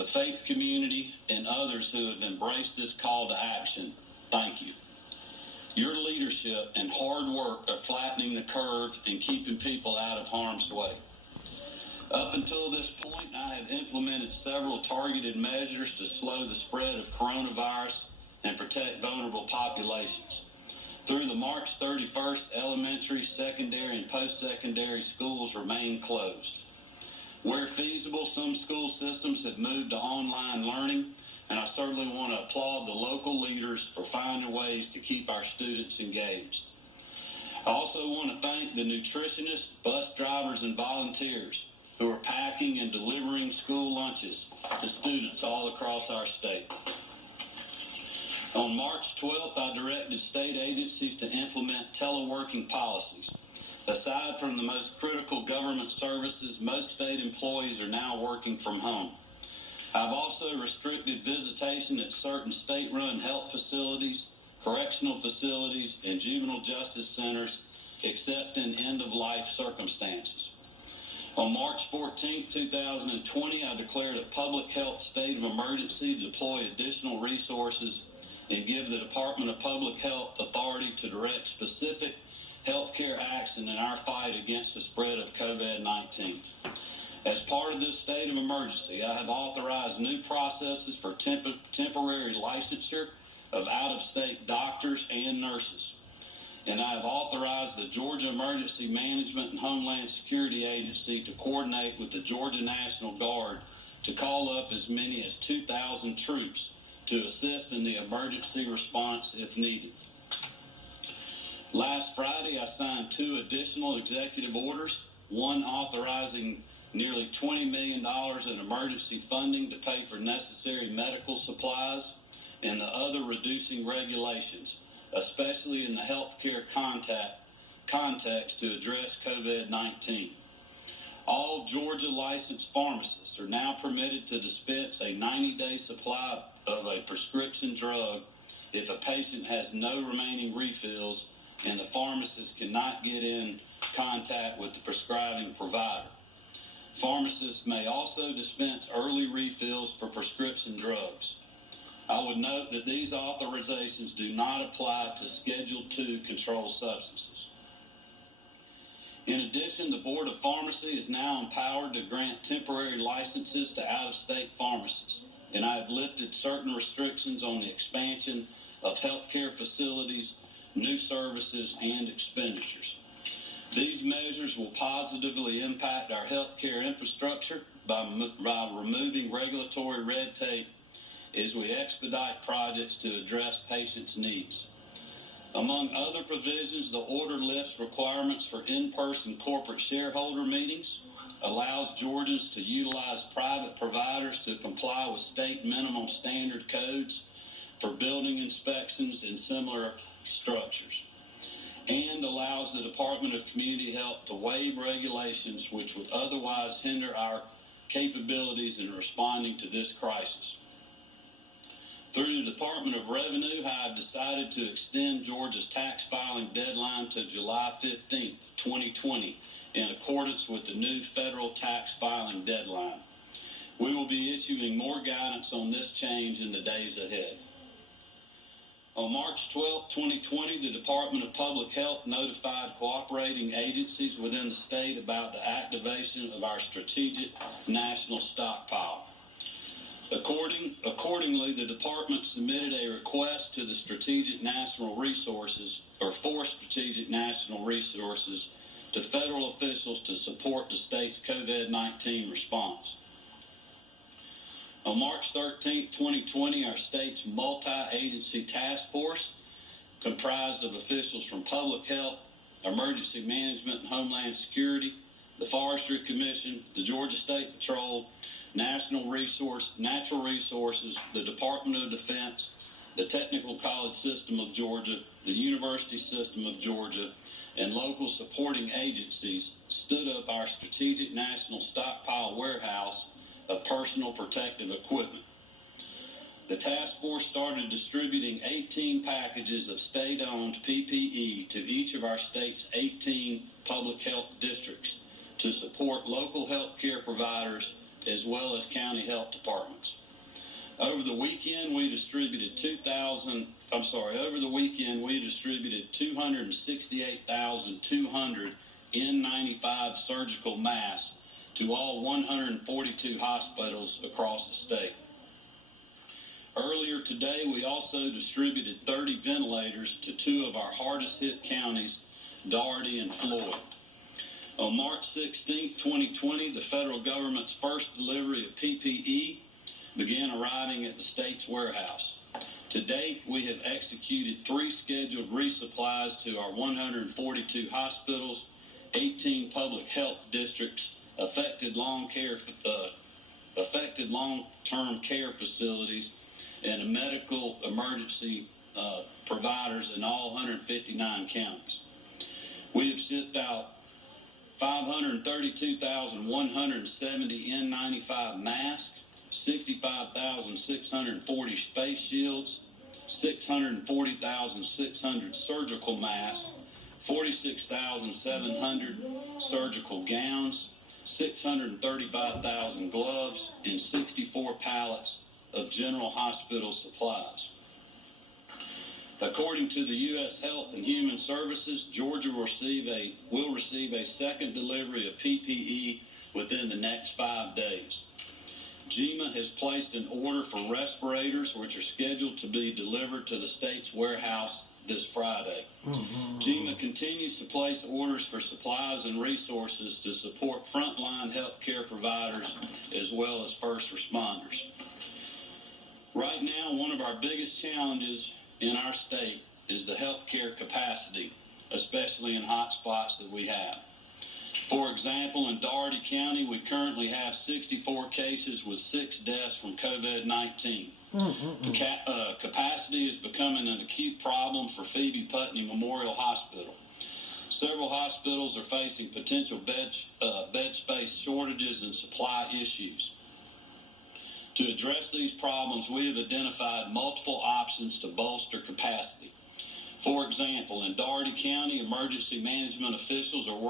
the faith community, and others who have embraced this call to action, thank you. Your leadership and hard work are flattening the curve and keeping people out of harm's way. Up until this point, I have implemented several targeted measures to slow the spread of coronavirus and protect vulnerable populations. Through the March 31st, elementary, secondary, and post-secondary schools remain closed. Where feasible, some school systems have moved to online learning, and I certainly want to applaud the local leaders for finding ways to keep our students engaged. I also want to thank the nutritionists, bus drivers, and volunteers who are packing and delivering school lunches to students all across our state. On March 12th, I directed state agencies to implement teleworking policies. Aside from the most critical government services, most state employees are now working from home. I've also restricted visitation at certain state-run health facilities, correctional facilities, and juvenile justice centers, except in end-of-life circumstances. On March 14, 2020, I declared a public health state of emergency to deploy additional resources and give the Department of Public Health authority to direct specific healthcare action in our fight against the spread of COVID-19. As part of this state of emergency, I have authorized new processes for temporary licensure of out-of-state doctors and nurses. And I have authorized the Georgia Emergency Management and Homeland Security Agency to coordinate with the Georgia National Guard to call up as many as 2,000 troops to assist in the emergency response if needed. Last Friday, I signed 2 additional executive orders, one authorizing nearly $20 million in emergency funding to pay for necessary medical supplies, and the other reducing regulations, especially in the healthcare context to address COVID-19. All Georgia licensed pharmacists are now permitted to dispense a 90-day supply of a prescription drug if a patient has no remaining refills and the pharmacist cannot get in contact with the prescribing provider. Pharmacists may also dispense early refills for prescription drugs. I would note that these authorizations do not apply to Schedule II controlled substances. In addition, the Board of Pharmacy is now empowered to grant temporary licenses to out-of-state pharmacists, and I have lifted certain restrictions on the expansion of healthcare facilities, new services, and expenditures. These measures will positively impact our healthcare infrastructure by removing regulatory red tape as we expedite projects to address patients' needs. Among other provisions, the order lifts requirements for in-person corporate shareholder meetings, allows Georgians to utilize private providers to comply with state minimum standard codes for building inspections and similar structures, and allows the Department of Community Health to waive regulations which would otherwise hinder our capabilities in responding to this crisis. Through the Department of Revenue, I have decided to extend Georgia's tax filing deadline to July 15, 2020, in accordance with the new federal tax filing deadline. We will be issuing more guidance on this change in the days ahead. On March 12, 2020, the Department of Public Health notified cooperating agencies within the state about the activation of our strategic national stockpile. Accordingly, the department submitted a request to the Strategic National Resources, or for Strategic National Resources, to federal officials to support the state's COVID-19 response. On March 13, 2020, our state's multi-agency task force, comprised of officials from Public Health, Emergency Management and Homeland Security, the Forestry Commission, the Georgia State Patrol, Natural Resources, the Department of Defense, the Technical College System of Georgia, the University System of Georgia, and local supporting agencies stood up our Strategic National Stockpile Warehouse of personal protective equipment. The task force started distributing 18 packages of state-owned PPE to each of our state's 18 public health districts to support local health care providers as well as county health departments. Over the weekend, we distributed 268,200 N95 surgical masks to all 142 hospitals across the state. Earlier today, we also distributed 30 ventilators to two of our hardest hit counties, Dougherty and Floyd. On March 16, 2020, the federal government's first delivery of PPE began arriving at the state's warehouse. To date, we have executed 3 scheduled resupplies to our 142 hospitals, 18 public health districts, affected long-term care facilities, and medical emergency providers in all 159 counties. We have shipped out 532,170 N95 masks, 65,640 face shields, 640,600 surgical masks, 46,700 surgical gowns, 635,000 gloves, and 64 pallets of general hospital supplies. According to the U.S. Health and Human Services, Georgia will receive a second delivery of PPE within the next 5 days. GEMA has placed an order for respirators, which are scheduled to be delivered to the state's warehouse this Friday. GEMA continues to place orders for supplies and resources to support frontline healthcare providers as well as first responders. Right now, one of our biggest challenges in our state is the healthcare capacity, especially in hot spots that we have. For example, in Dougherty County, we currently have 64 cases with 6 deaths from COVID-19. Capacity is becoming an acute problem for Phoebe Putney Memorial Hospital. Several hospitals are facing potential bed space shortages and supply issues. To address these problems, we have identified multiple options to bolster capacity. For example, in Dougherty County, emergency management officials are working